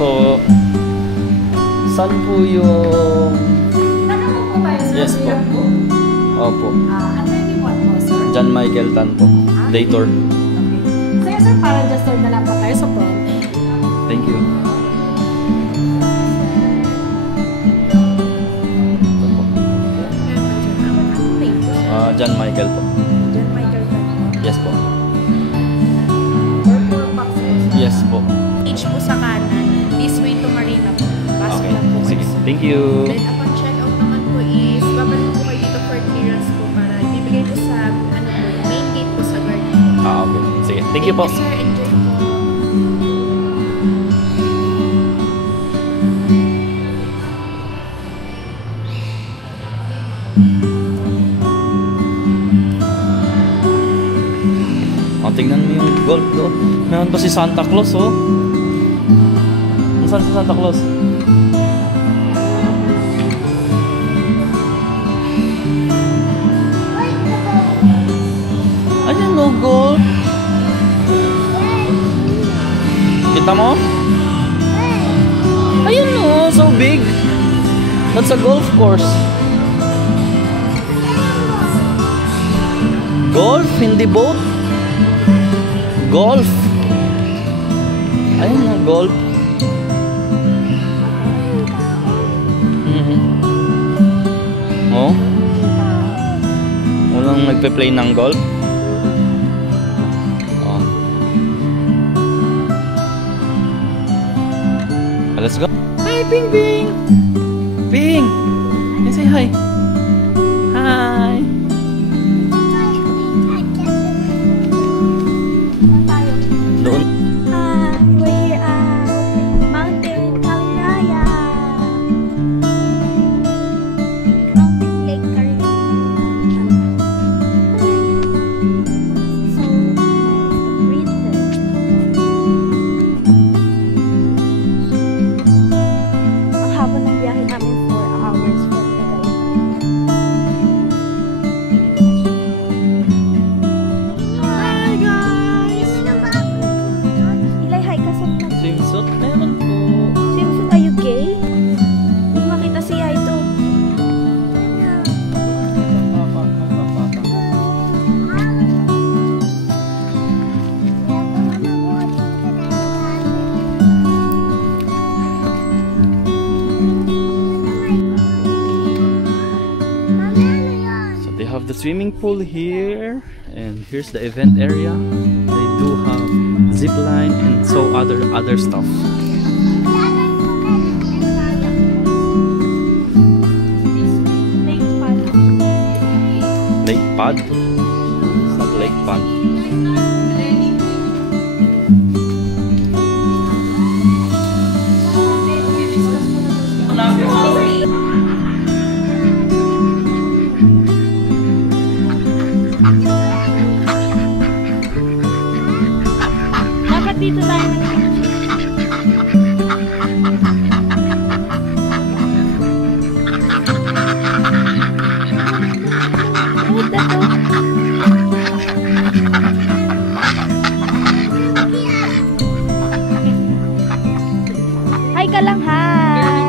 po. Saan po yung... Nakako po tayo sa yes po. Opo. Ano yung po, sir? John Michael Tan po. Day tour. Okay. So, sir, para just tour na lang po tayo sa front. Thank you. John Michael po. John Michael Tan. Yes po. Or 4 bucks po. Yes po. Beach po sa kanan. This way to Marina po. Pasok Okay. lang po. Sige. Thank you. Then upon check out naman po is babalik po kayo dito for clearance po para ibibigay po sa main gate po sa guard. Okay. Sige. Thank you po. Sir, enjoy po. Tingnan mo yung gold doon. Meron pa si Santa Claus, oh. Nasaan si Santa Claus? Ayan, oh, gold. Kita mo? Ayun, oh, so big. That's a golf course. Golf, hindi boat. Golf. Ayun na, golf. Oh. Walang nagpe-play ng golf. Oh. Let's go. Hi, Ping Ping. Ping. Hey, say hi. Hi. The swimming pool here, and here's the event area. They do have zip line and so other stuff. Lake pad? It's not lake pad. Dito tayo. Hi ka lang, hi.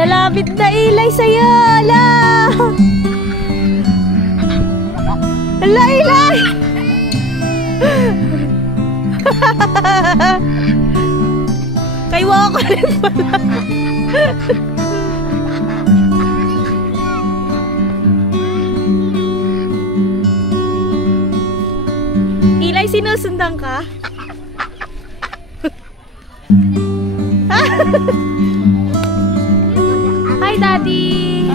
Lalapit na Ilay sa'yo! Ala! Ala, Ilay! Kaywa ko rin pala. Ilay, sinusundan ka? Hi, Daddy!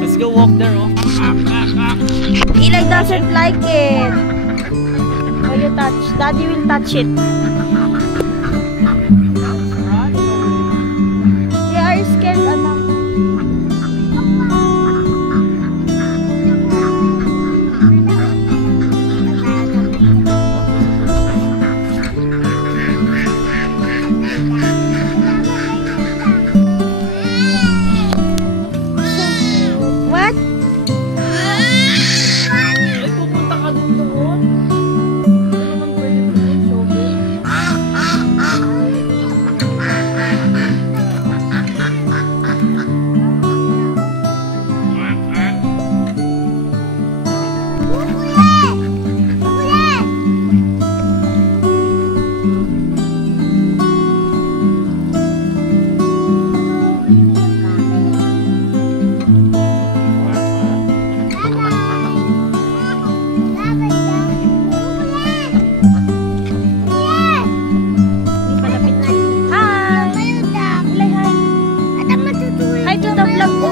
Let's go walk there, oh. Eli doesn't like it. Oh, you touch. Daddy will touch it. They are scared, anak. What? Ay, pupunta ka dun doon. Ano naman pwede doon, shopping?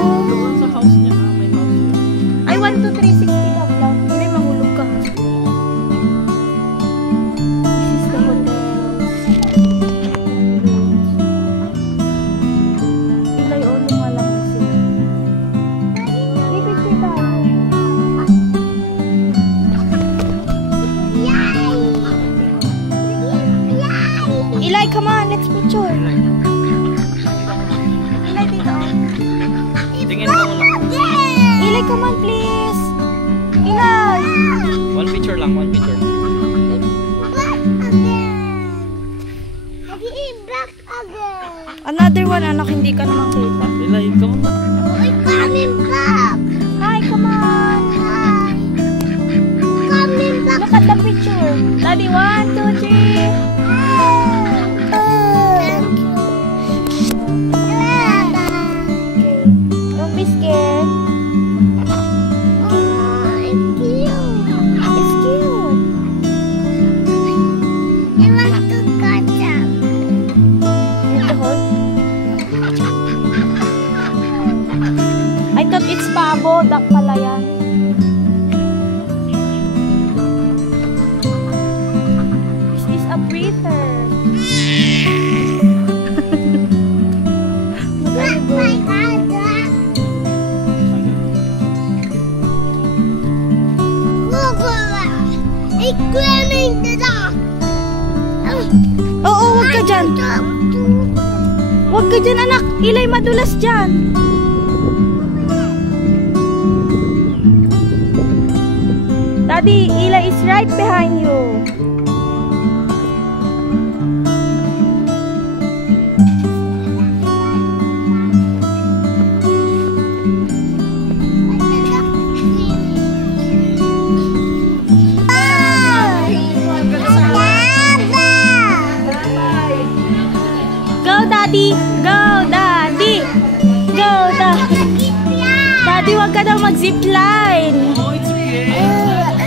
Doon sa house niya, may house niya. I want to 360 ka vlog. Hindi, mahulog ka. This is the hotel. Ilay, oh, lumalaki sila. Bibigay tayo. Ilay, come on, let's picture. Ilay, dito. Tingin mo muna. Ilay, come on, please. Ilay. One picture lang, one picture. Another one, anak, hindi ka naman kita. Ilay, come on. Hi, come on. Look at the picture. Daddy, 1, 2, 3. Don't be scared. It's cute. Need to hold? I thought it's pabo. Duck pala yan. Is this a breather? Oo, wag ka dyan. Wag ka dyan, anak. Ilay, madulas dyan. Daddy, Eli is right behind you. Go, Daddy! Go, Daddy! Go, Daddy! Daddy, wag ka daw mag-zipline. Oh, it's okay.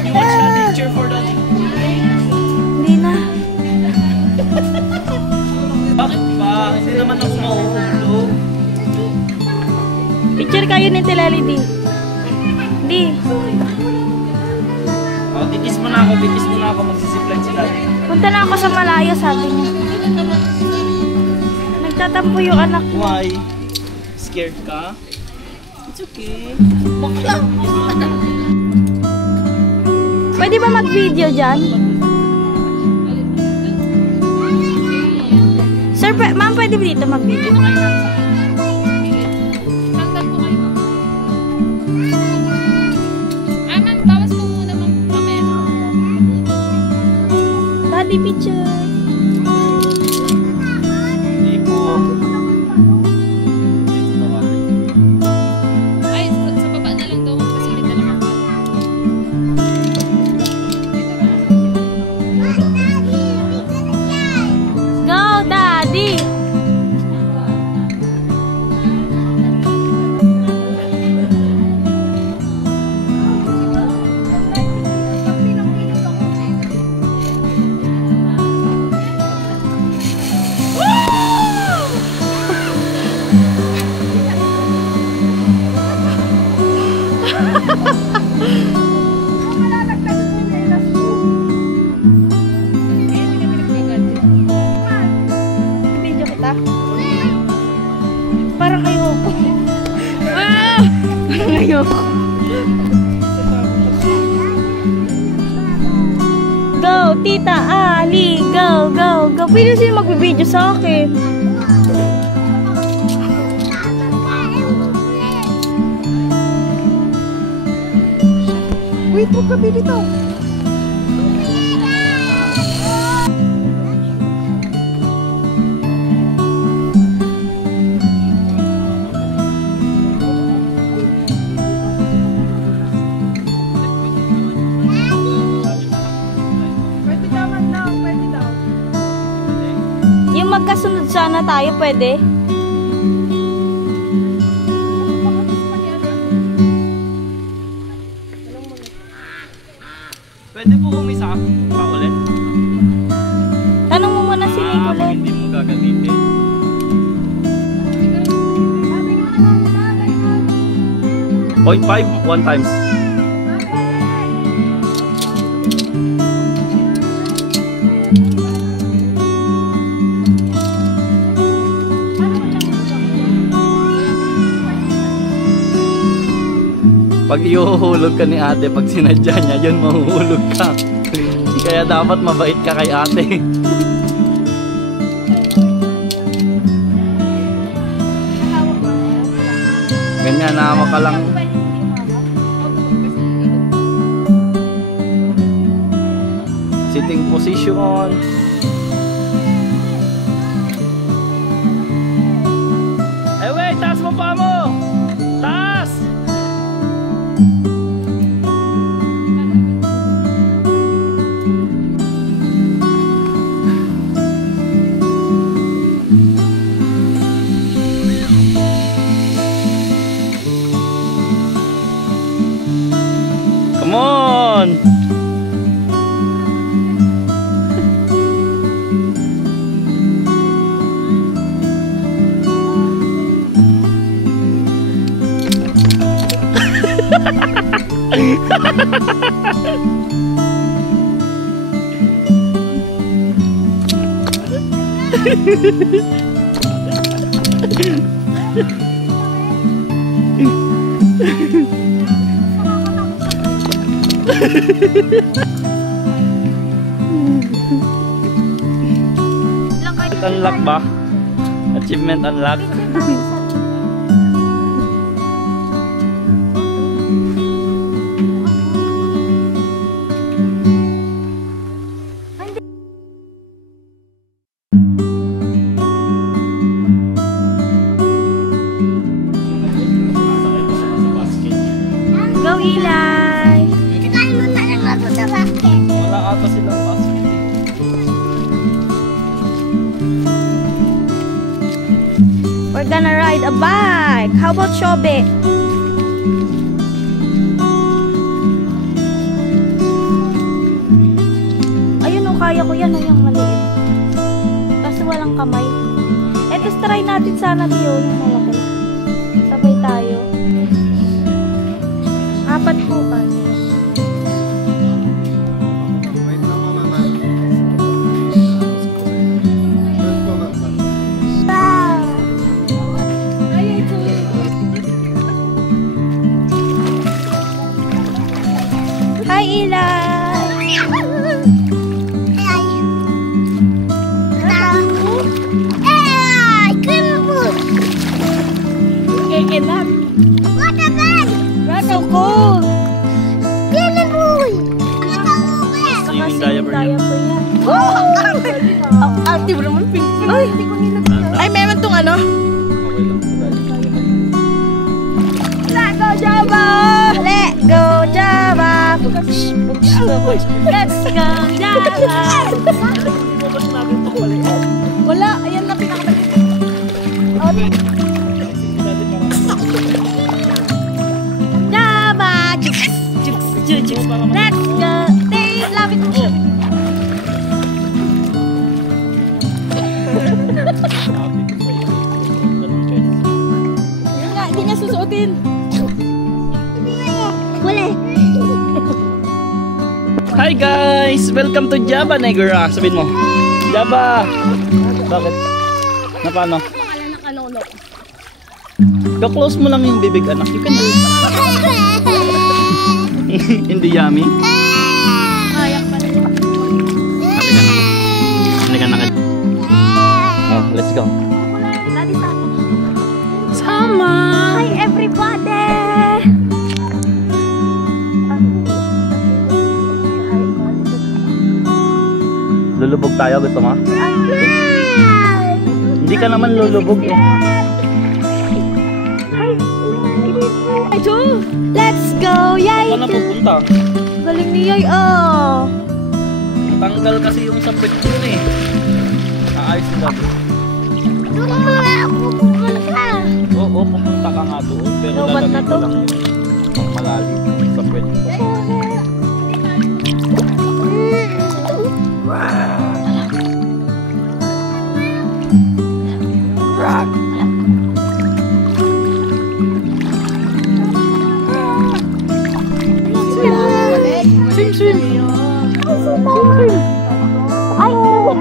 You watch the picture for that. Hindi na. Bakit ba? Hindi naman ako mahuhulog. Picture kayo ni Tilali, di. Di. Oh, titis mo na ako. Magsisipline sila. Punta na ako sa malayo, sabi niya. Nagtatampo yung anak mo. Why? Scared ka? It's okay. Pwede ba mag-video dyan? Sir, ma'am, pwede ba dito mag-video? Ma'am, bawas po muna mamaya. Daddy, picture. Hindi po. Ay, sa baba na lang daw kasi may dala ka. Go, Daddy! Video kita. Parang ayoko. Parang ayoko. Go, Tita Ali! Go, go, go! Pwede sila magbibideo sa akin. Wait, huwag ka dito. Yung magkasunod sana tayo, pwede? Pwede po umisa pa ulit. Tanong mo muna si Kung Nicolette. hindi mo gagamitin. 0.5 one times. Pag ihuhulog ka ni ate, pag sinadya niya, yun mahuhulog ka. Kaya dapat mabait ka kay ate. Ganyan, nahamak ka lang. Sitting position. Eh wait, taas mo pa mo! Taas! Come on! Unlock ba? Achievement unlock. Go, Eli! Wala ata silang basket eh. We're gonna ride a bike. How about Shobe? Ayun o, kaya ko yan o, yung maliit. Kasi walang kamay. Eto, try natin sana diyo, yung malaki. Sabay tayo. 4 po kasi. Hi, Eli! Kailan? So cold! Yung diaper niya. Ang active naman, pink. Ay, meron tong ano? Okay lang. Let go, Java! Let go, Java! Let's go, Java! Wala, ayan na pinakabalik. Java! Let's go! They love it! Yun nga, hindi niya susuotin. Wala. Hi guys! Welcome to Java, Negura. Sabihin mo. Java! Bakit? Na paano? Pangalan ng kanono. Ka-close mo lang yung bibig, anak. You can do it. Hindi yummy? Kaya pa rin. Halika na. Oh, let's go. Sama! Hi everybody! Lulubog tayo, gusto mo? Hindi ka naman lulubog eh. Let's go, yay! Saan na pupunta? Galing ni Yay, oh! Natanggal kasi yung isang pwede yun eh. Aayos na dapat. Oo, pupunta ka nga doon. Pero Lobat na lalagay ko to. lang yung malalim sa pwede. Swim, swim! Ay,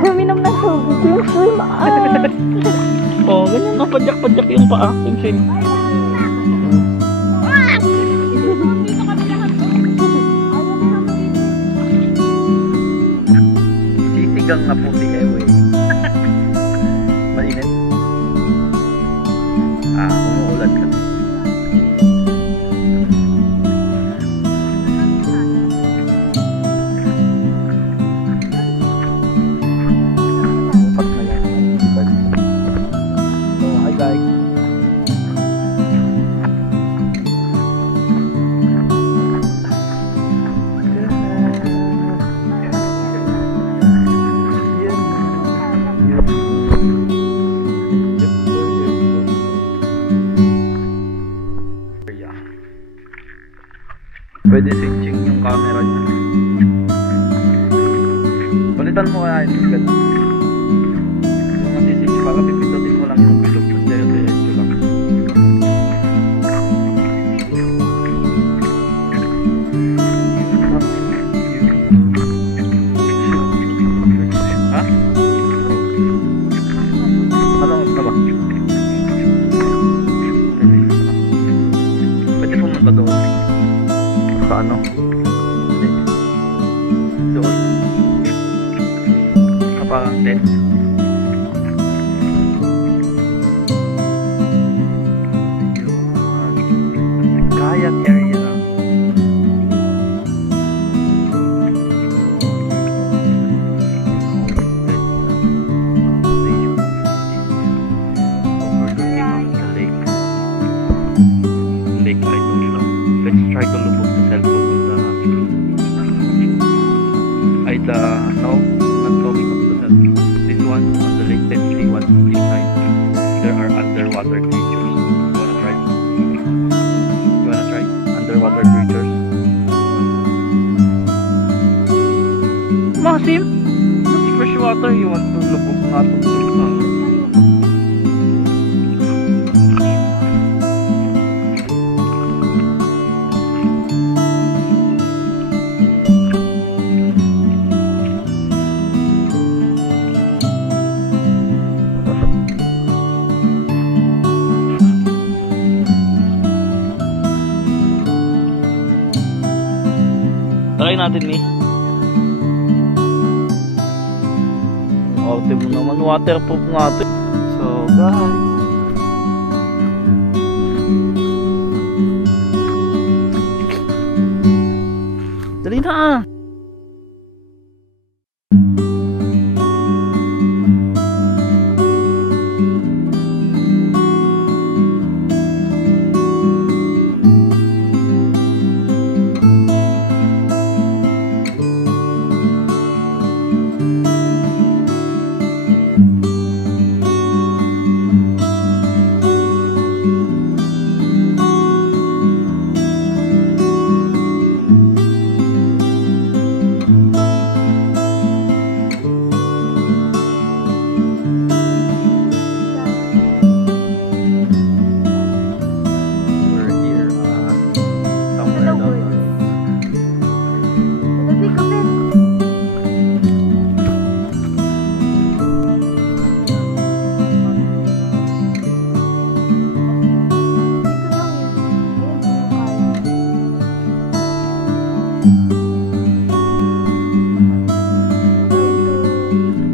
uminom ng tubig. Swim, Oh, ganyan. Oh, padyak-padyak yung paa. Sim-sim. Sisigang na po si Ewe. Mainit. Umuulan ka. Pwede switching yung camera niya. Palitan mo kaya yung ganun. Yung masiswitch para pipindutin mo lang yung bilog. Diretso lang. Ha? Ano ba? Pwede pumunta doon. Sa ano? Hindi. Doon. Kapag tent. Kayak area. Lake I don't know. Let's try to look the cellphone on the no, not going up the cellphone. This one on the lake, let's see what's inside. There are underwater creatures. You wanna try? You wanna try? Underwater creatures. Masim? That's fresh water. You want to lubog nga to. Try natin ni. Ate mo naman, waterproof natin. So guys, dali na.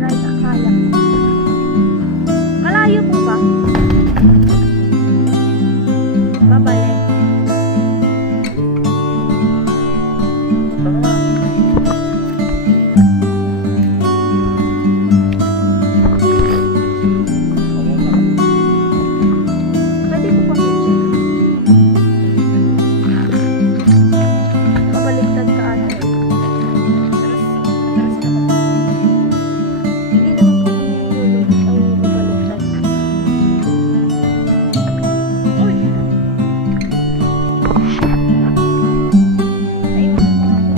Ride a kayak. Malayo po ba? Babalik. Pwede po pa picture. Pabaliktad ka ate. Hindi naman po kami ay babaliktad. Uy! Naiwan ang mga po.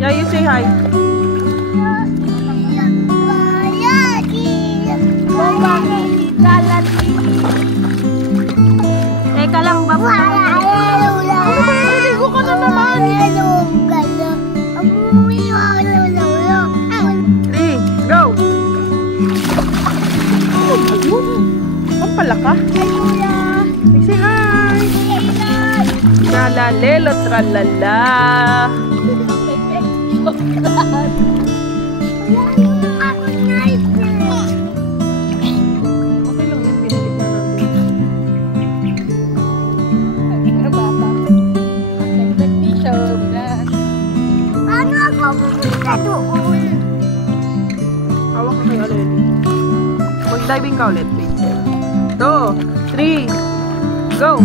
Yeah, you say hi. Teka lang, baba. Maligo ka na naman. 3, go! Ang pala ka? Say hi! Tralalelo, tralala. Okay lang yun, pinilig na natin. Ano ako pupunta doon? Hawak ka kay Aleli. Mag-diving ka ulit, wait. 2, 3, go!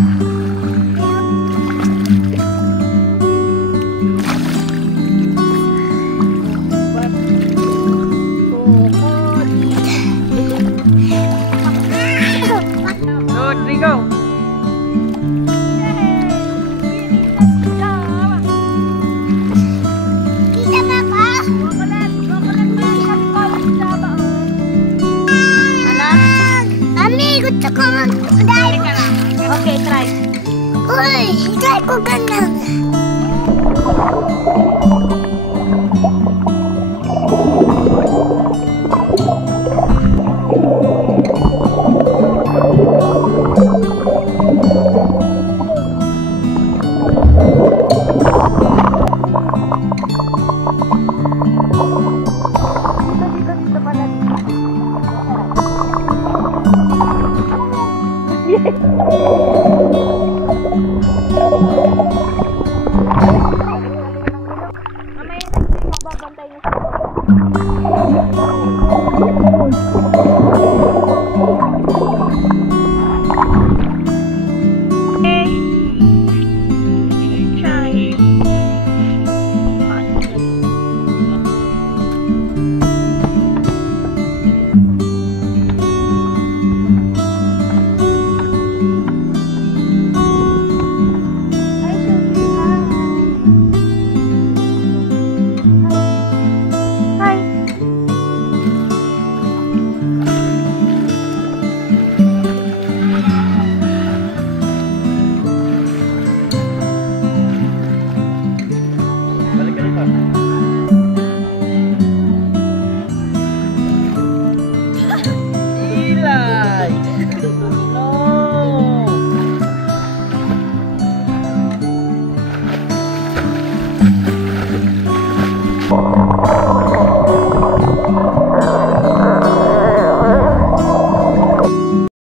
Go! Okay, try. Uy, try ko ganun.